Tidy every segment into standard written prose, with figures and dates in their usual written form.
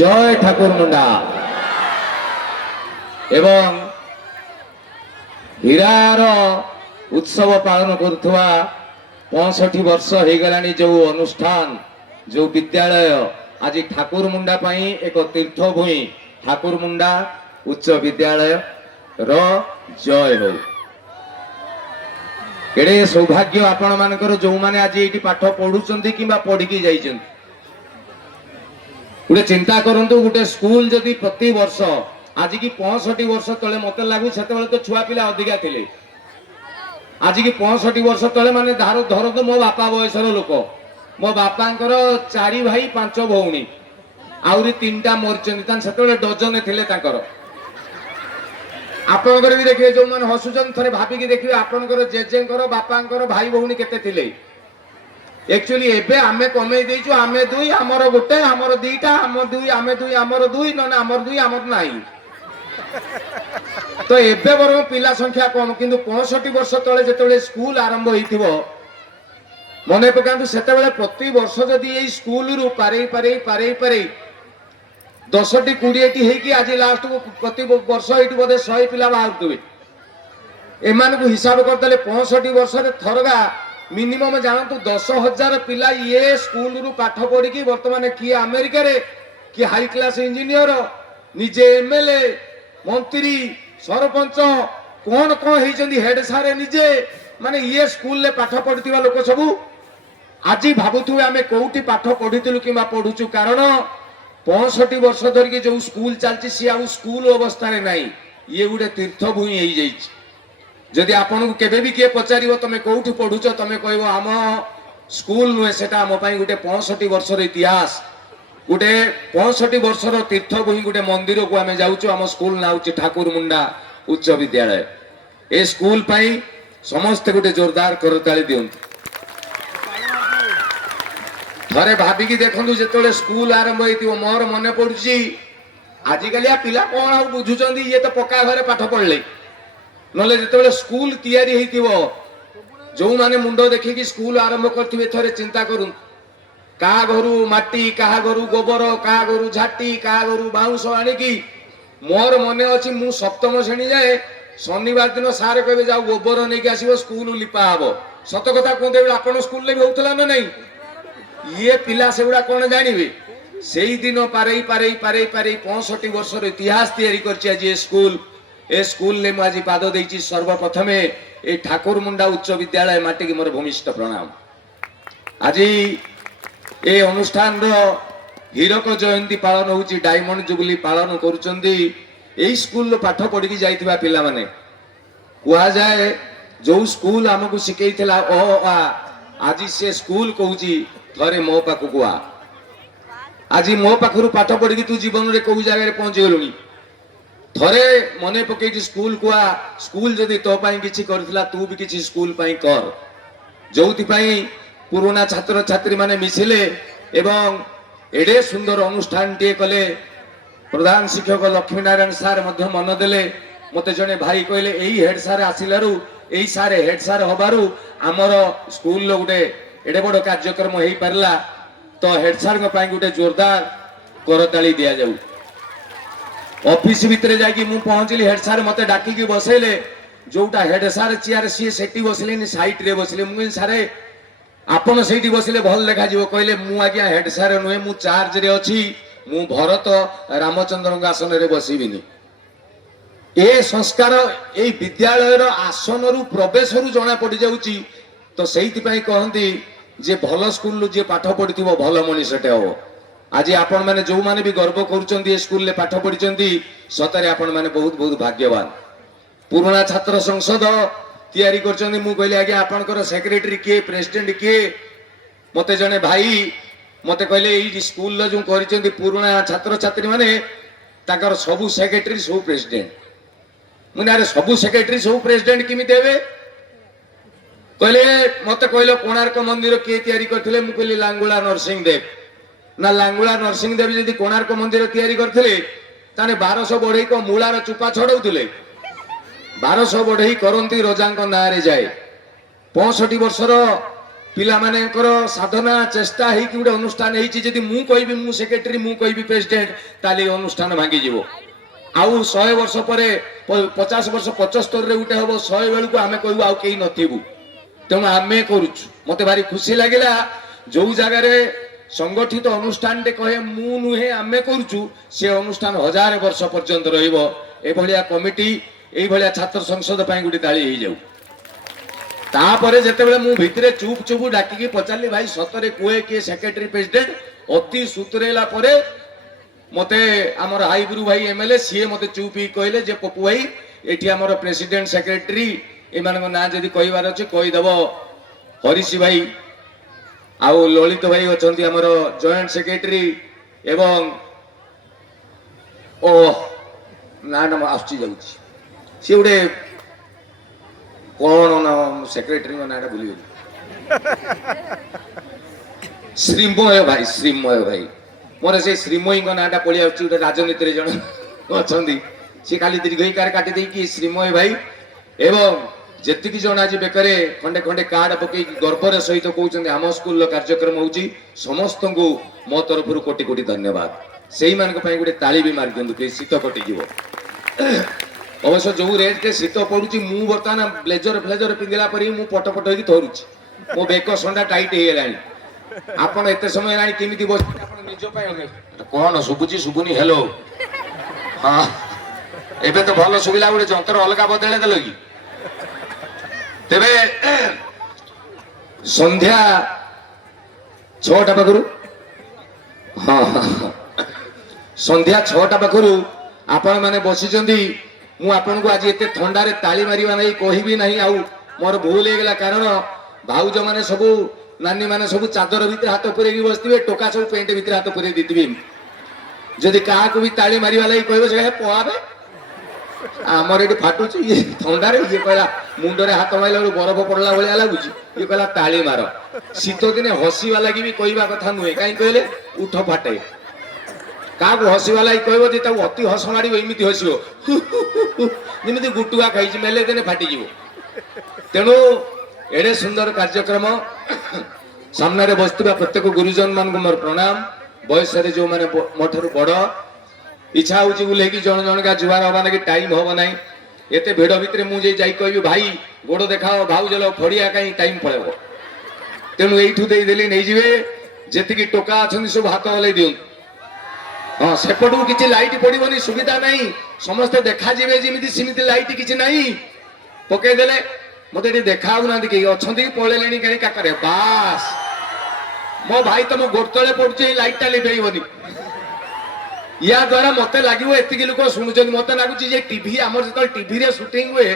जय ठाकुर मुंडा एवं हीरार उत्सव पालन करुवा 65 वर्ष हो गलानी जो अनुष्ठान जो विद्यालय आज ठाकुर मुंडा पाई एक तीर्थभूमि ठाकुर मुंडा उच्च विद्यालय रो जय हो। केड़े सौभाग्य आपण मानकर जो माने आज ये पाठ पढ़ुचंती किंबा पढ़िकी जाइचंती। गोटे चिंता करंतु गोटे स्कूल जदि प्रति वर्ष आज की 65 वर्ष तले मते लागू सेते तो छुआ पिला अधिका थिले। आज की 65 वर्ष तले माने धार धर तो मो बापा बयसर लोक मो बापांकर 4 भाई 5 भौणी आउरी 3टा मरचंती सेते डजन थिले तांकर। आपनकर भी देखिए जो माने हसुचन थरे भाबिकी देखिए आपनकर जेजेंकर बापांकर भाई भौणी केते थिले। एक्चुअली एबे आमे कमे देइछु आमे दुई हमर गोटे हमर दीटा हमर दुई आमे दुई हमर दुई न हमर दुई हमर नाही। तो एबे बरम पिला संख्या कम किंतु 65 वर्ष तले जेतेबेले स्कूल आरंभ होइथिबो मने पकांतु सेतेबेले प्रति वर्ष जदी एई स्कूल रु पारे पारे पारे पारे 10टी 20टी हेकी आज लास्ट को प्रति वर्ष एठी बोधे 100 पिला बाहरतुबे। एमान को हिसाब करतले 65 वर्ष रे थरगा मिनिमम जानतु 10,000 पिला ये स्कूल रु पाठ पढ़ी की वर्तमान किए अमेरिका रे कि हाई क्लास इंजीनियर निजे एमएलए मंत्री सरपंच कौन कौन होती हेड सारे निजे माने ये स्कूल ले पाठ पढ़ुवा लोक सबू आज भावुवे आम कौटी पाठ पढ़ीलु कि पढ़ुचु कारण 65 वर्ष धरिकी जो स्कूल चलती सी आ स्कूल अवस्था रे नहीं ये गोटे तीर्थभूमि हो जाइए। जदि आपन को केबे भी किए पचारिबो तमे कोउठी पढुचो तमे कहबो आम स्कूल नुहे सेटा आम पई गोटे 65 वर्षर इतिहास गोटे 65 वर्षर तीर्थभूमि गोटे मंदिर को आम जाउचो। आम स्कूल ना होची ठाकुर मुंडा उच्च विद्यालय। ए स्कूल पई समस्त गोटे जोरदार करताली दियंतु। थरे भाबिकी देखंतु जेतोले स्कूल आरंभ होइतिबो मोर मने पडुची आजिकाली आ पिला कोन आ बुझुचंदी ये तो पक्का घरे पाठ पढ़ले नले जेतेबेले स्कूल तैयारी हेतिबो जो माने मुंडो देखिकी स्कूल आरंभ करथिबे थरे चिंता करूं का घरु माटी का घरु गोबर का घरु झाटी का घरु बाउंस आनिकी मोर मने अछि मु सप्तम श्रेणी जाए शनिवार दिन सारे कहबे जाऊ गोबर नेकी आसीबो स्कूल लिपा हबो। सत कथा कोंते आपण स्कूल ले भी होतला ना नहीं ये पिला सेगुड़ा कौन जानिबे सेई दिन पारे पारे पारे पारे 65 वर्षर इतिहास तैयारी करछि आज ए स्कूल ले मु आज पाद देइछि। सर्वप्रथमे ए ठाकुर मुंडा उच्च विद्यालय माटी की मोर भूमिष्ठ प्रणाम। आज ए अनुष्ठान रो हीरक जयंती पालन होउछि डायमंड जुबली पालन करूचंदी। एई स्कूल रो पाठ पढ़ी की जाइथिबा पिला माने कुआ जाए जो स्कूल हमकु सिखैथिला ओ आ आज से स्कूल कहूछि थरे मो पाखु आ आज मो पाखरु पाठ पढ़ी की तू जीवन रे कोउ जगह रे पहुंच गेलुनी थरे मने पकई स्कूल को आ स्कूल जदि तो पाई किछि करथिला तू भी किछि स्कूल पाई कर जोथि पाई पुराना छात्र छात्री माने मिसिले एवं एडे सुंदर अनुष्ठान टे कले। प्रधान शिक्षक लक्ष्मी नारायण सार मध्य मन देले मते जने भाई कहले एई हेड सार आसिलारु एई सार हेड सार हबारु हमर स्कूल लो गुटे एडे बड़ कार्यक्रम हेई परला तो हेड सार को पाई गुटे जोरदार करताली दिया जाऊ। ऑफिस भितर जाकी मु पहुंचली हेड सार मते डाकी की बसेले जोटा हेड सार चेयर सी सेठी बसलेनी साइट रे बसले मु सारे आपण सेठी बसले भल देखा जीवो कहले मु आज्ञा हेड सार नुहे मु चार्ज रे अछि मु भरत रामचंद्र के आसन रे बसिबिनी। ए संस्कार ए विद्यालय रो आसन रु प्रवेश रु जणा पड़ी जाउची तो सेहिति पई कहंती जे भल स्कूल जे पाठ पढ़िथिबो भल मनीषटे हो। आज आपण माने जो माने भी गर्व करूचंती स्कूल ले पाठ पढ़िचंती सतरे आपण माने बहुत बहुत भाग्यवान। पुराना छात्र संसद तैयारी करचंती मु कहले आगे आपनकर सेक्रेटरी के प्रेसिडेंट के मते जने भाई मते कहले ई स्कूल ल जो करिचंती पुराना छात्र छात्री माने ताकर सबु सेक्रेटरी सब प्रेसिडेंट मुने अरे सबु सेक्रेटरी सब प्रेसिडेंट किमि देबे कहले मते कहलो कोणार्क मंदिर के तैयारी करथिले मु कहले लांगुला नरसिंह देव ना लांगुला नरसिंह देव जदि कोणार्क मंदिर तैयारी करथिले ताने 1200 बढ़ई को मूलार चुपा छडौथिले 1200 बढ़ई करंती रजांक नारे जाए 65 वर्षर पिला मानेकर साधना चेष्टा है कि गोटे अनुष्ठान होती मु कहबी मु सेक्रेटरी मु कहबी प्रेसिडेंट ताली अनुष्ठान भांगी जीव आउ 100 वर्ष पर 50 वर्ष 75 रे गोटे हम 100 बेलू आम कहू आउ कहीं नथबू तेणु आम करुचु मत भारी खुशी लगिला जो जगार संगठित अनुष्ठान टे कहे मु नुहे आम करुचु से अनुष्ठान 1000 वर्ष पर्यंत रहा कमिटी ये छात्र संसद गोटे दाड़ी हो जाऊ तापर जिते मु भितर चुप चुप डाकिकी पचारि भाई सतरे कुए किए सेक्रेटरी प्रेसिडेंट अति सुतरेला परे मते आमर हाईगुरु भाई एमएलए सी मते चुप ही कहले जे पपु भाई एठी आमर प्रेसिडेंट सेक्रेटरी एमान ना जदि कहबार अछि कहीदेव हरीश भाई आउ ललित भाई अछंती आमर जॉइंट सेक्रेटरी एवं ओ ना ना आसुची जाउची सी उडे कौन ना सेक्रेटरी ना भूल श्रीमय भाई मोर से श्रीमयी नाटा पड़े गोटे राजनीति जन अच्छा सी खाली दीर्घकार काटी देकी श्रीमय भाई एवं जी जन आज बेकर खंडे खंडे कार्ड पकई गर्वर सहित कहते आम स्कूल कार्यक्रम होची समस्त को मो तरफ कोटि कोटि धन्यवाद से गोटे ताली भी मारी दिखाँ प्लीज शीत कटिज अवश्य जो रेट रे शीत पड़ुची मु बर्तमान ब्लेजर फ्लेजर पिंधला पर मु पटपट होगी थरुची मो बेक संडा टाइट हो गलानी आपण एते समय लानी केमिति बस आपण निजो पाए कोन सुबुची सुबुनी हेलो हां एबे तो भलो सुबिला गुडे जंतर अलगा बदले देलो की तेबे संध्या 6टा पाखरु हां संध्या 6टा पाखरु आपण माने बसिचंदी मु आपन को आज एते ठंडा रे ताली मारिबा नहीं कहबी नहीं आउ मोर भूल हो गला कारण भाउज माने सब नानी माने सब चादर भीतर हाथ पुरे की बसथिबे टोका सब पेंट भीतर हाथ पुरे दिथिबे जदि का को भी ताली मारिबा नहीं कहबो से पोआबे हमर एटी फाटुची ये ठंडा रे ये कहला मुंड रे हाथ माइला बरफ पड़ला भलिया लागुची ये कहला ताली मारो शीत दिने हसीबा लागि भी कहबा कथा नुहे काई कहले उठ फाटे का हसीबा लगी कह अति हस मार एमती हसो जमी गुटुआ खाई मेले दिने फाटिज तेणु एडे सुंदर कार्यक्रम सामने बसता प्रत्येक गुरुजन मान मोर प्रणाम बयस जो मैंने मोठू बड़ इच्छा हो जन जन का जुआर हवा ना टाइम हम ना एत भिड़ भितर मुझे कह भाई गोड़ देखा भाउजल फड़िया कहीं टाइम पड़ेब तेणु यू देदेली नहीं जी जी टोका अच्छा सब हाथ हल्ई दिखाँ हाँ सेपटू किसी लाइट पड़ोनी सुविधा नहीं समस्ते देखा जी जमी लाइट किसी ना पकईदे मत ये देखा ना कि अच्छा पलैले कहीं काकर बास मो भाई तुम गोड़तले पड़ुचे लाइटा लिभेबनी या द्वारा मत लगे एति लोक शुणुं मत लगुच टीवी आम जो टीवी सुटिंग हुए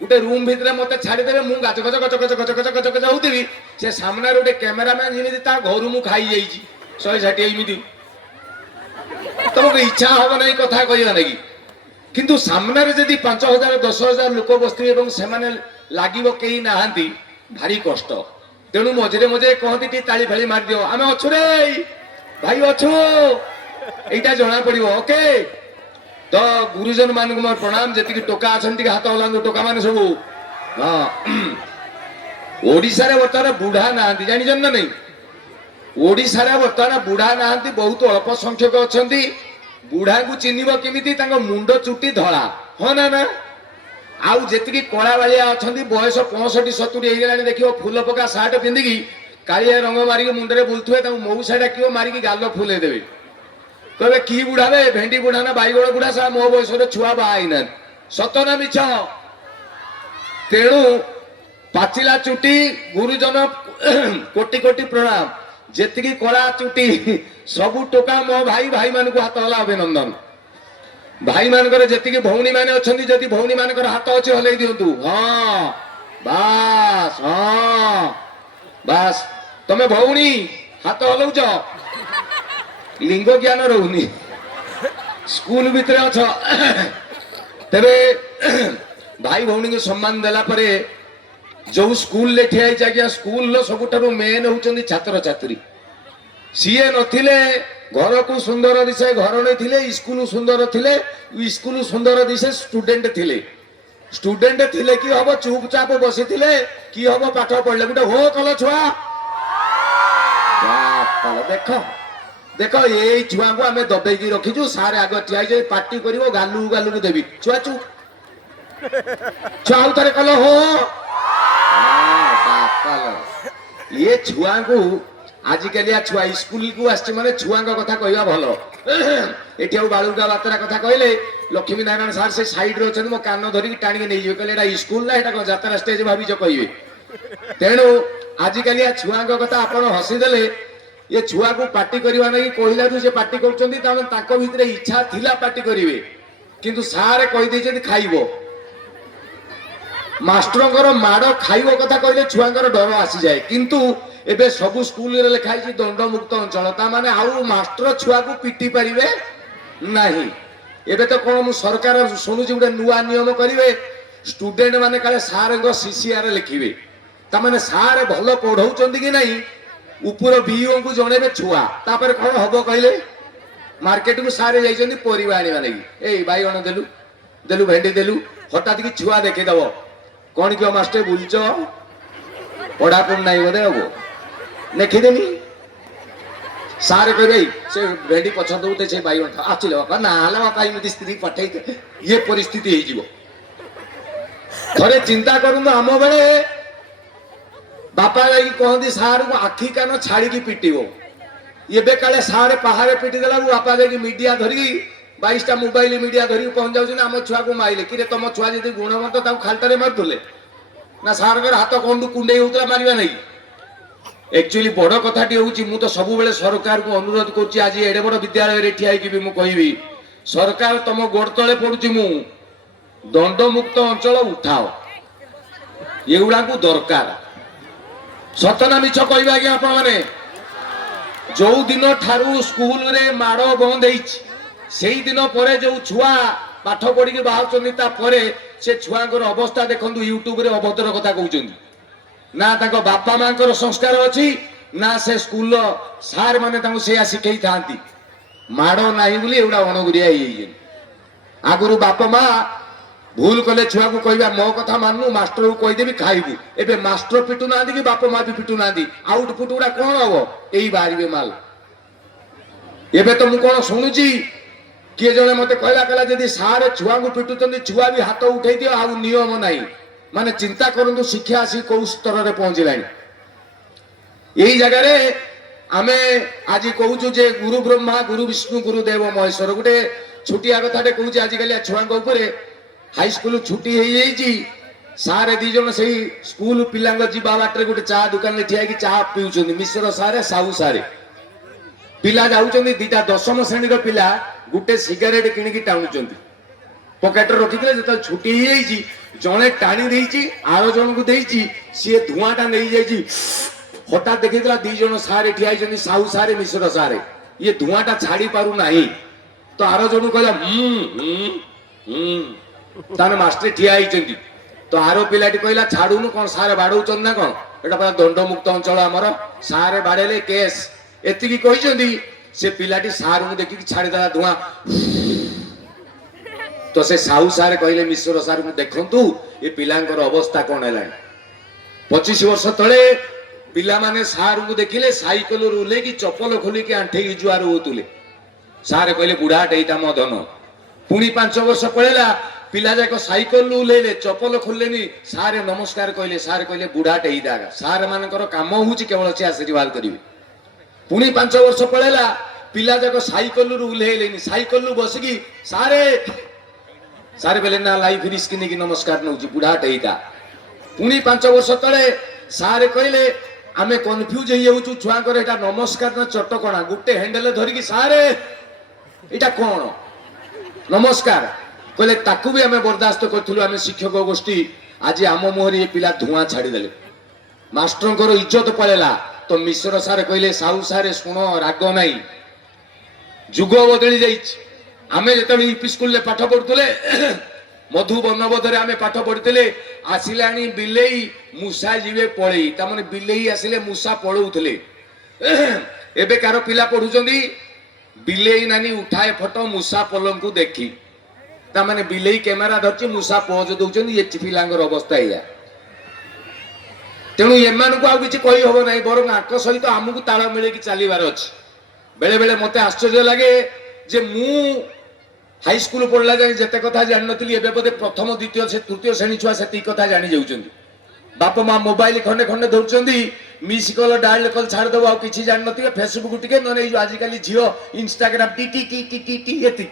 गोटे रूम भितर मत छाड़देवे मुझे गच गच गच गच गच गच गच गच होती से सामने गोटे कैमेरामैन जमी घर मुझे खाई जाइए 160 एमती तुमको इच्छा हम ना कथा कहना लगी किंतु सामने जदि 5000 10,000 लोक बसते से लगे कहीं नहांती भारी कष्ट तेणु मझे मझे कहती टी ताली फाली मार दियो आम अच्छु रे भाई अच्छु एटा जना पड़ो ओके तो गुरुजन मान मोर प्रणाम जी टोका अच्छा हाथ हलांतु टोका मान सब हाँ ओडिशा रे बर्तमान बुढ़ा ना जान ना नहीं ओडिशा रे बर्तमान बुढ़ा ना बहुत अल्प संख्यक अच्छा बुढ़ा को चिन्हब केमिति मुंड चुटी धला हाँ ना ना आउ जी कला बालिया अच्छा बयस 65-70 हो देखिए फूल पका सार्ट पिंधिकी कालिया रंग मारिक मुंडे बुलुए मऊसा डाक मारिकी गाल फुले देवे कहे कि बुढ़ा रे भेंडी बुढ़ा ना बैगण बुढ़ा सा मो बयस छुआ बाहा सत ना मिछ तेणु पाचिला चुटी गुरुजन कोटि कोटि प्रणाम जी कला चुटी सबू टोका मो भाई भाई मान को हाथ हला अभिनंदन भाई मानकर जी भौणी मैंने अच्छा जदि भौणी मानकर हाथ अच्छे हल्ई दिंतु हाँ बास हाँ बास तमे भौणी हाथ हलौच लिंग ज्ञान रोनी स्कूल भितर अच्छा तेरे भाई भौणी को सम्मान देला परे जो स्कूल ठिया आज्ञा स्कूल सबुठारु मेन होउछन्ती छात्र छात्री सीए नथिले घर को सुंदर दिशे घर नहीं स्कूल सुंदर थिले स्कूल सुंदर दिशे स्टूडेंट थिले कि हम चुपचाप बसी कि हम पाठ पढ़ले गोटे हो कल छुआ देख देख ये छुआ को आम दबेकी रखीचु सार आग ठिया पार्टी कर गालू गालू देवी छुआ चु छुआ आउ थे कल हो ये छुआ को आजिकालिया छुआ स्कूल को आसी माने छुआ कथा कहवा भल ये बालुका बातरा कथा कहले लक्ष्मी नारायण सार से साइड रे मो कान धरिक टाणी नहीं कहले स्कूल ना यहाँ जात्रा स्टेज भाविच कहे तेणु आजिकालिया छुआ कथा आप हसीदे ये छुआ को पार्टी करवा नहीं कहला से पार्टी कर इच्छा थिला पार्टी करेंगे किंतु सारे कहीदे खाइब मास्टर माड़ खाइब कथा कहले छुआंकर डर आसी जाए किंतु एबे सबु स्कूल रे लिखाई दंड मुक्त अंचल ता माने आउ मास्टर छुआ को पिटी पारिबे नाही एबे तो कोन सरकार सुनुची गोटे नुआ नियम करिवे स्टूडेंट माने काले सार गो सीसीआर लिखिबे ता माने सार भलो पढौचंदी कि नाही ऊपर बीओ को जणेबे छुआ तापर कोन हबो कहले मार्केट को सारे जाइचंदी परिबा आनिबा लागि ए बाइगण देलु देलु भेंडी देलु हठात की छुआ देखे दबो कौन क्यों मास्टर बुझ पढ़ापढ़ नहीं बोधे हम लिखिदेनी सारे कह से भेंडी पछंद होते से बैगण आसिले बापा ना बापा एमती स्त्री पठे ये परिस्थिति थे चिंता करूँ आम बेले बापा जाकि कहती सार को आखि कान छाड़ी पिटो ये काले सारे पहाड़े पिटी देला बापा जाकि मीडिया धरी 22टा मोबाइल मीडिया धरी पहुंच जाऊँ आम छुआ को माइले कि तुम छुआ जी गुणवंत खालटारे मारुले ना सार हाथ कंडू कुंडे होता मारिबा नहीं एक्चुअली बड़ कथाटी हूँ तो सब बेले सरकार को अनुरोध करुँच आज एडे बड़ विद्यालय ठिया भी कहि सरकार तुम गोड़ तले पड़ुची मु दंडमुक्त अंचल उठाओ एगुड़ा को दरकार सतना मिछ कह आज्ञा आप जो दिन ठारू स्कूल रे माड़ बंद से दिन पर जो छुआ पाठ पढ़ी बाहर से छुआंकर अवस्था देखु यूट्यूब रे अभद्र कथा कहते ना ताको बापा मां संस्कार अच्छी ना से स्कूल सार माने से शिखई था माड़ ना बोली एगुड़ा अणगुरिया आगुरी बापा माँ भूल कले छुआ को कहवा मो कथा मानू मास्टर को कहीदेवी खाइबू एबे मास्टर पिटू ना कि बापा माँ भी पिटू ना आउट पुट गुड़ा कौन हम यही बाहर माल एबे तो मुझे कौन शुणुची किए जने मते कहला कहला जदि सारे छुआ को पिटुचंदी छुआ भी हाथ उठै दियो आ नियम नाही माने चिंता करंतु शिक्षा आसी को स्तर रे पहुंचलानी एही जगह रे आमे आज कहूछु जे गुरु ब्रह्मा गुरु विष्णु गुरु देव महेश्वर गुटे छुटिया कथाटे कहूछि आज कालिया छुआ को ऊपर हाई स्कूल छुट्टी हो जाइए सारे दी जन से स्कूल पिला जीवा बाटे गोटे चा दुकान ठिया चा पीउछन मिश्र सारे साहू सारे पिला जाउछन दीटा 10म श्रेणी पिला गोटे सिगारेट किणिकी टाणुचंती पकेट रखी जो छुट्टी हो जड़े टाणी देछि आर जन को देछि सी धुआंटा नहीं जाइछि हठात देखी दी जन सारे ठिया साहू सारे मिश्र सारे ये धुआंटा छाड़ी पारु नाही तो आर जन कहला ताने मास्टर ठिया होइचंती तो आरो पिलाटी कहला छाड़ूनु कौन सारे बाड़ौचन ना कौन एटा दंडमुक्त अंचल आमर सारे बाड़ेले केस एतिकी कहिचंती से पिलाटी सार को देखिक छाड़ीदेला धुआं तो से साहू सारे कहले मिश्र सार को देखंतु ये पिलांकर अवस्था कौन है 25 वर्ष तले पिला माने सार को देखिले साइकल रुले कि चप्पल खोली कि आंठे जुआर होतुले सारे कहले बुढ़ाटे एटा मो धन पुणी 5 वर्ष पळेला पिला जाक साइकल उलेले चप्पल खोलेनी सारे नमस्कार कहले सारे कहले बुढ़ाटे एटा सार मानकर काम होउची केवल से आशीर्वाद करिवे पुणी 5 वर्ष पळेला पिला जाक साइकल उलेलेनी साइकल बसिकी सारे सारे बेले ना लाइफ रिस्क नहीं नमस्कार नौची बुढ़ाटे एटा पुणी 5 वर्ष तले सारे कहले आमे कन्फ्यूज हो जाउछु छुआंकर एटा नमस्कार ना चटकणा गुटे हैंडल धरिकी सारे एटा कोन नमस्कार कहले ताकू भी आमे बर्दाश्त करथिलु आमे शिक्षक गोष्ठी आज आम मुहर ये पिला धुआं छाड़ी देले मास्टर इज्जत पळेला तो मिश्र सारे कहले साहू सारे सुनो राग नाही जुग बदली जाइछि आमे जेतबे यूपी स्कूल ले पाठ पढुतले मधु वर्णबोधरे आमे पाठ पढुतले आसिलानी बिलेई मूसा जीवे पळेई ता माने बिलेई आसिले मूसा पळौथले एबे कार पिला पढुचंदी बिलेई नानी उठाए फोटो मूसा पलंग को देखी ता माने बिलेई कैमेरा धरछि मूसा पोज दउचंदी ये पिलांगर अवस्था या तेणु एमानकु आउ किछि कहि हबो नाही बरं आक सहित आमकु ताळ मिलेकी चलीबार अछि। बेले बेले मते आश्चर्य लगे जे मु हाई स्कूल पढ़ला जाए जेते कथा जान नथिली एबे बोधे प्रथम द्वितीय से तृतीय श्रेणी छुआ सेती कथा जानि जाउचंदी। बाप माँ मोबाइल खंडे खंडे धरछंदी मिस कॉल डायल कॉल छाड़ दबो आ किछि जान नथिबे फेसबुक टिके न नै आज काली झियो इंस्टाग्राम टी टी टी टी टी टी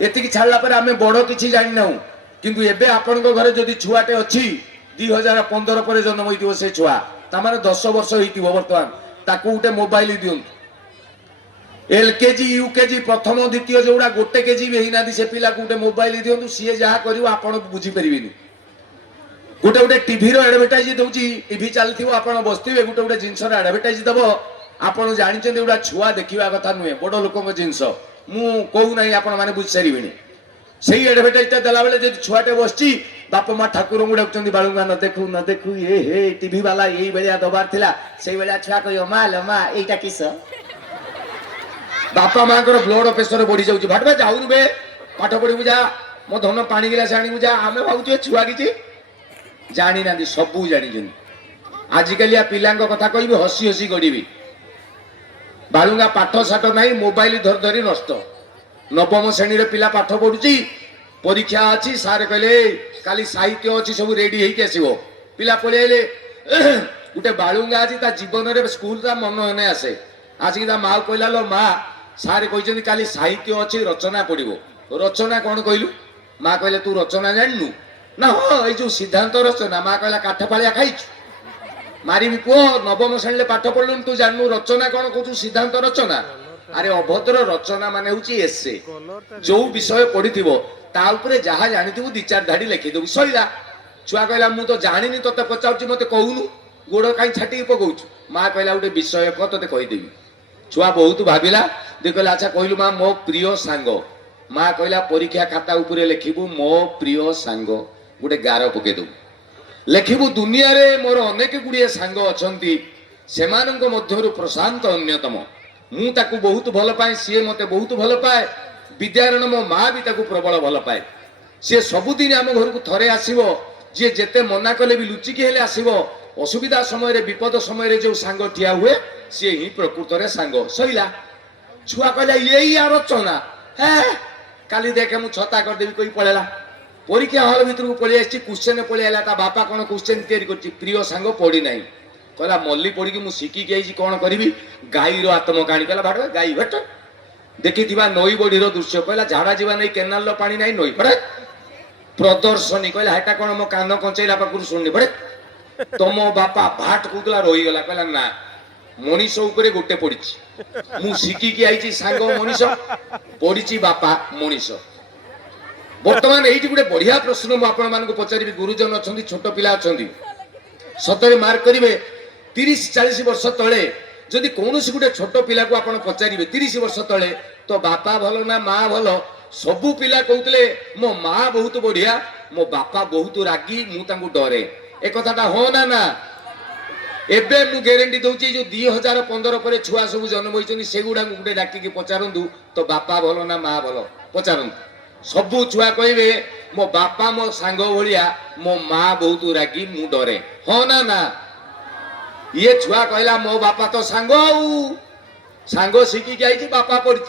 एति की छाड़ला पर आमे बड़ किछि जानि नाउ किंतु एबे आपनको घरे जदी छुआटे अछि 2015 पर जन्म होइतिबो से छुआ ता माने 10 वर्ष होइतिबो वर्तमान ताकू उटे मोबाइल दियन एलकेजी यूकेजी प्रथम द्वितीय जोड़ा गोटे केजी भी ना से पिला गोटे मोबाइल दियंतु सी जहाँ कर बुझी पारे गोटे गोटे टीवी एडभर्टाइज दूसरी टीवी चलती आप बसवे गोटे गोटे जिनस एडभर्टाइज दब आप जानते गोटा छुआ देखा कथा नुहे बड़ लोक जिनस मुना आप बुझी सारे से एडभर्टाइज देला बेले जब छुआटे बस बाप माँ ठाकुर को डाकुं बालुंगा न देखू ये हे टीवी वाला यही भाया दबार था से भाया छुआ कह माँ लो माँ यहीटा किस बापा माँ ब्लड प्रेसर बढ़ी जाऊँ भाटवा जाऊन बे पाठ पढ़ू जा मो धन पानी गिलास आणु जा आम भावुए छुआ कि जानी ना सबू जानी आजिकल पिला कथा कह हसी हसी गढ़ी बालुंगा पाठ साठ ना मोबाइल धर धरी नष्ट नवम श्रेणी पिला पाठ पढ़ुची परीक्षा अच्छी सारे कहले काली साहित्य अच्छी सब रेडी होके आसो पिला पलैले गोटे बालुंगा अच्छी जीवन में स्कूल मन होने आसे आसिक माँ कहला लो माँ सारे कहते काली साहित्य अच्छी रचना पढ़ो रचना कौन कहलु माँ कहले तू रचना जानू ना हाँ ये सिद्धांत रचना माँ कहला काठफाड़िया खाइचु मारी पुओ नवम श्रेणी पाठ पढ़लु तू जानू रचना कौन कहू सिद्धांत रचना अरे अभद्र रचना मान हूँ एसे जो विषय पढ़ी जहाँ जानी दी चार धाड़ी लिखिदेबू सईला छुआ कहला मु तो जानी ते पचार मत कहूनु गोड़ कहीं छाटी पकाऊ माँ कहला गोटे विषय कह ते कहीदेवी छुआ बहुत भाविला देख कहला अच्छा कहलु माँ मो प्रिय सांग माँ कहला परीक्षा खाता उपरे लिखिबू मो प्रिय सांग गोटे गार पकेदेबू लिखिबू दुनिया रे मोर अनेक गुड़िए सांग अछंती सेमानंक मध्यरु प्रशांत अन्यतम मु ताकू बहुत भल पाए सी मते बहुत भल पाए विद्यारण मो माँ भी ताकू प्रबल भल पाए सी सबुदिन आम घर को थरे आसो जी जेते मना कले भी लुचिकी हेले आसो असुविधा समय विपद समय जो सांग ठिया हुए सी ही प्रकृत रे सांग सईला छुआ कहला यही रचना है काली देखे मु छता करदेवी कही पड़ेला परीक्षा हल भर को पलि आसी क्वेश्चन पलि आला ता बापा कौन क्वेश्चन तैयारी कर प्रिय सांग पढ़ी ना कहला मल्ली पढ़ी मु शिखिकी आई कौन करी गाईर आत्मकाणी कहला भाट गाई भट देखी नई बढ़ीर दृश्य कहला झाड़ा जीवा नहीं केनाल पानी ना नई पड़े प्रदर्शनी कहला हेटा कौन मो कान कंचेला पाखु शुणी पड़े तम बापा भाट कौला रहीगला कहला ना मनीष उपरे गोटे पड़ी मु शिखिकी आई सांग मनीष पड़ी बापा मनीष बर्तमान ये गोटे बढ़िया प्रश्न मुझे पचारि गुरुजन अच्छा छोट पिला अच्छा सतरे मार्क करेंगे 30-40 वर्ष तले जदि कौन गोटे छोट पिला को आप पचारे 30 वर्ष तले तो बापा भल ना माँ भल सबू पिला कहते मो माँ बहुत बढ़िया मो बापा बहुत रागी मुझे डरे एक कथाटा हाँ ना ना एबे मु ग्यारंटी दूसरी जो 2015 पर छुआ सब जन्म होती से गुड़ा गोटे डाकिकी पचारतु तो बापा भल ना माँ भल पचारतु सबू छुआ कहे मो बापा मो सांग भाया मो माँ बहुत रागी मु डरे हाँ ना ना ये छुआ कहला मो बापा तो सांग सांग शिखिकी आई बापा पढ़ी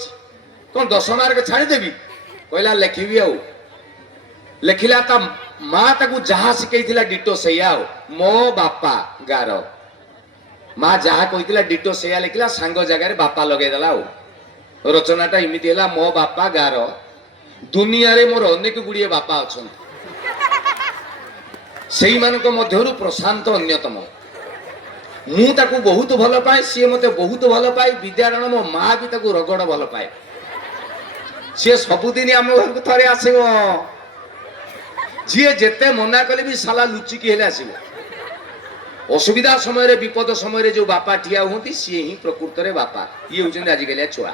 कौन 10 मार्क छाड़देवी कहला लिखी आ लिखला ता माँ ताकू जहाँ शिखई डिटो से मो बापा गार माँ जहाँ कही डिटो से लिखला सांग जगार बापा लगेदेला रचनाटा इमिति है मो बापा गार दुनिया रे मोर अनेक गुड़िए बापा अच्छा से प्रशांत अन्यतम मु ताकू बहुत भल पाए सी मते बहुत भल पाए विद्यारण मो माँ भी ताकू रगड़ भल पाए सी सबुदिन आम घर को थे आसो जी जेते मना कले भी साला लुचिकी हेले आसो असुविधा समय विपद समय जो बापा ठिया होती सी ही प्रकृत रे बापा ये हूँ आजिकलिया छुआ।